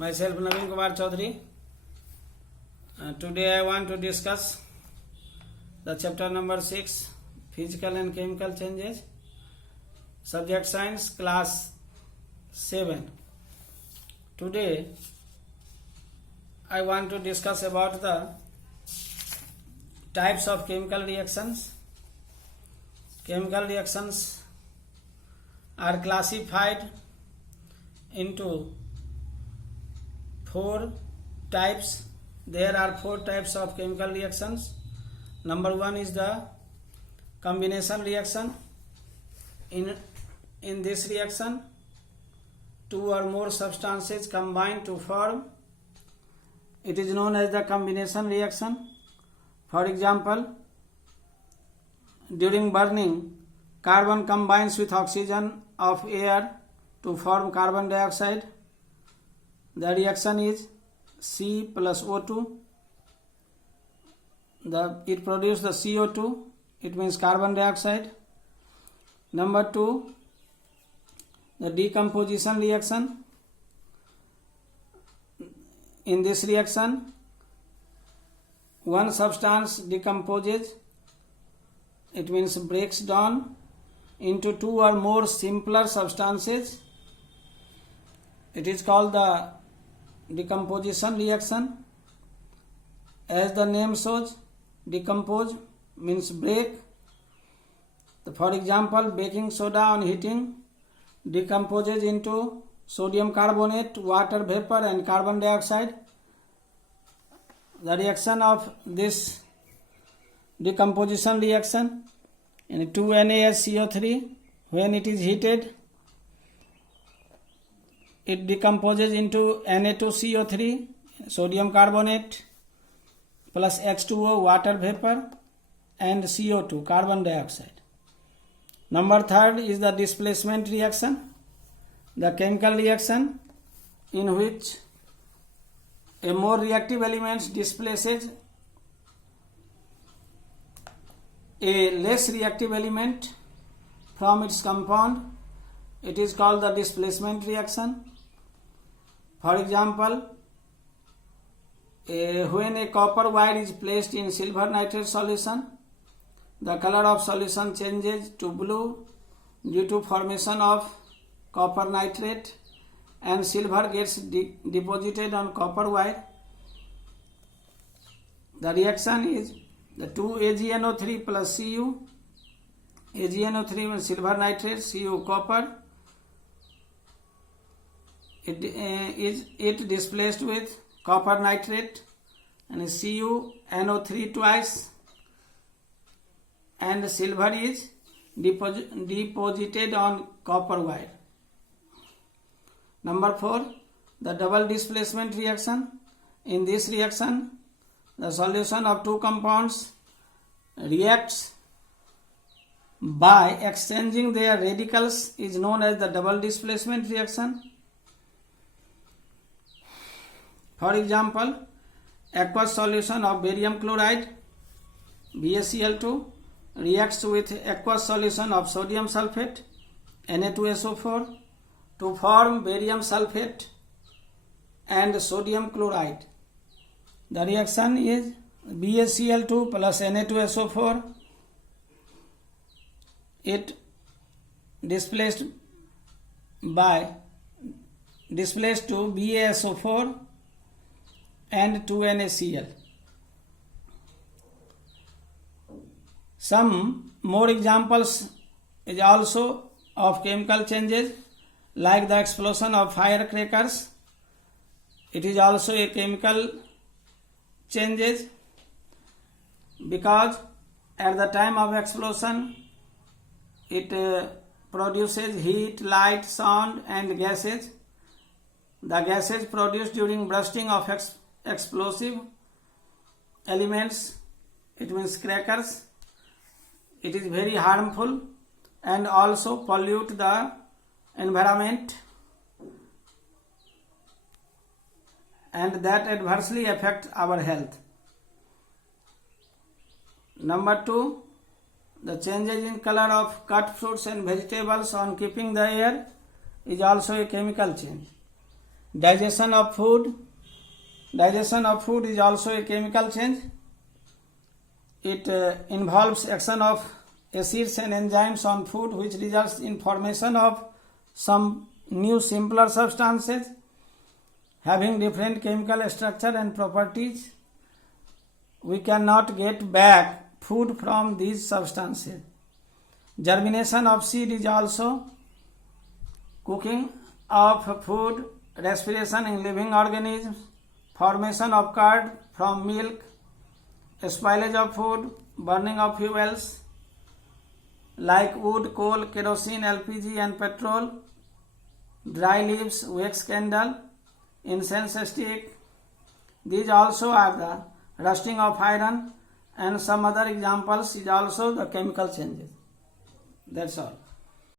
Myself Naveen Kumar Chaudhary. Today I want to discuss the chapter number 6, Physical and Chemical Changes, Subject Science, Class 7. Today I want to discuss about the types of chemical reactions. Chemical reactions are classified into 4 types. There are 4 types of chemical reactions. Number 1 is the combination reaction. In this reaction, 2 or more substances combine to form. It is known as the combination reaction. For example, during burning, carbon combines with oxygen of air to form carbon dioxide. The reaction is C plus O2. It produces the CO2. It means carbon dioxide. Number 2, the decomposition reaction. In this reaction, one substance decomposes. It means breaks down into 2 or more simpler substances. It is called the decomposition reaction. As the name shows, decompose means break. For example, baking soda on heating decomposes into sodium carbonate, water vapor and carbon dioxide. The reaction of this decomposition reaction in 2NaSCO3, when it is heated, it decomposes into Na2CO3, sodium carbonate, plus H2O, water vapor, and CO2, carbon dioxide. Number 3 is the displacement reaction, the chemical reaction in which a more reactive element displaces a less reactive element from its compound. It is called the displacement reaction. For example, when a copper wire is placed in silver nitrate solution, the color of solution changes to blue due to formation of copper nitrate, and silver gets deposited on copper wire. The reaction is the 2AgNO3 plus Cu. AgNO3 means silver nitrate, Cu copper. It displaced with copper nitrate and CuNO3 twice, and silver is deposited on copper wire. Number 4, the double displacement reaction. In this reaction, the solution of 2 compounds reacts by exchanging their radicals is known as the double displacement reaction. For example, aqueous solution of barium chloride, BaCl2, reacts with aqueous solution of sodium sulfate, Na2SO4, to form barium sulfate and sodium chloride. The reaction is BaCl2 plus Na2SO4. It displaced to BaSO4 and 2NaCl. Some more examples is also of chemical changes, like the explosion of firecrackers. It is also a chemical changes, because at the time of explosion it produces heat, light, sound and gases. The gases produced during bursting of explosive elements, it means crackers, it is very harmful and also pollute the environment, and that adversely affect our health. Number 2, the changes in color of cut fruits and vegetables on keeping the air is also a chemical change. Digestion of food. Digestion of food is also a chemical change. It involves action of acids and enzymes on food, which results in formation of some new simpler substances having different chemical structure and properties. We cannot get back food from these substances. Germination of seed is also cooking of food, respiration in living organisms, formation of curd from milk, spoilage of food, burning of fuels like wood, coal, kerosene, LPG and petrol, dry leaves, wax candle, incense stick. These also are the rusting of iron, and some other examples is also the chemical changes. That's all.